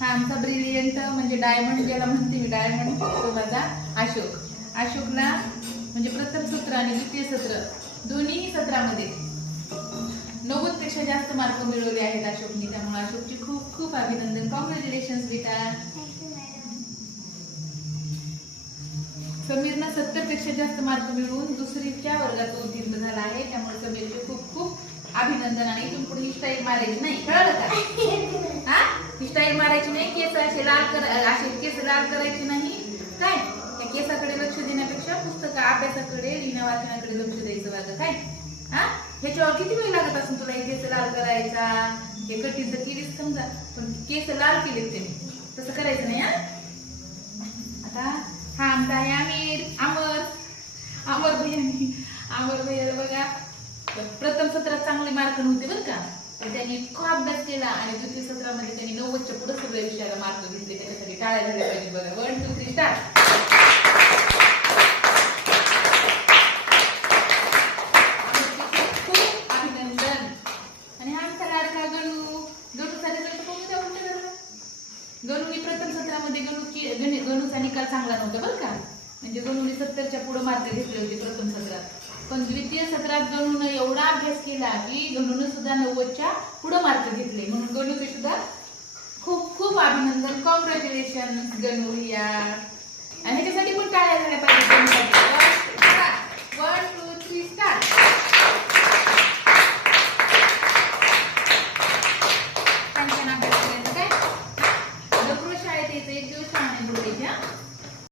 हा आमचा ब्रिलियंट म्हणजे डायमंड ज्याला म्हणते मी डायमंड, तो माझा अशोकला म्हणजे प्रथम सत्र आणि द्वितीय सत्र दोन्ही सत्रामध्ये 90 पेक्षा जास्त मार्क मिळवले आहेत अशोकने. त्यामुळे अशोकचे खूप खूप अभिनंदन. कॉंग्रॅच्युलेशन्स बेटा. समीरनं 70 पेक्षा जास्त मार्क मिळवून दुसरीच्या वर्गात उत्तीर्ण झाला आहे. त्यामुळे समीरचे खूप खूप अभिनंदन. आणि इथून पुढे ही स्टाईल मारायची नाही, कळलं का? हा ही स्टाईल मारायची नाही. केस असे केस लाल करायची नाही. काय त्या केसाकडे लक्ष देण्यापेक्षा पुस्तक अभ्यासाकडे लिहिण्या वाचण्याकडे लक्ष द्यायचं बघा. काय हा ह्याच्यावर किती वेळ लागत असून तुला केस लाल करायचा? हे कठीण तर केलीच समजा, पण केस लाल केलेत त्यांनी, तसं करायचं नाही. आता हा आमचा आहे अमर भैया बघा प्रथम सत्रात चांगले मार्क नव्हते बरं का, पण त्यांनी इतका अभ्यास केला आणि द्वितीय सत्रामध्ये त्यांनी 90च्या पुढे सगळ्या विषयाला मार्क घेतले. त्याच्यासाठी टाळ्या झाल्या पाहिजे बघा. 1 2 3 स्टार्ट. खूप अभिनंदन. आणि हा आमचा लाडका गणूसाठी गणूने प्रथम सत्रामध्ये गणूचा निकाल चांगला नव्हता बरं का, म्हणजे गणूने 70च्या पुढे मार्क घेतले होते प्रथम सत्रात. पण द्वितीय सत्रात गणूने एवढा अभ्यास केला की गणूने सुद्धा 90च्या पुढे मार्क घेतले. म्हणून गणूचे सुद्धा खूप खूप अभिनंदन. कॉंग्रॅच्युलेशन गणू या. आणि त्याच्यासाठी पण टाळ्या झाल्या पाहिजे.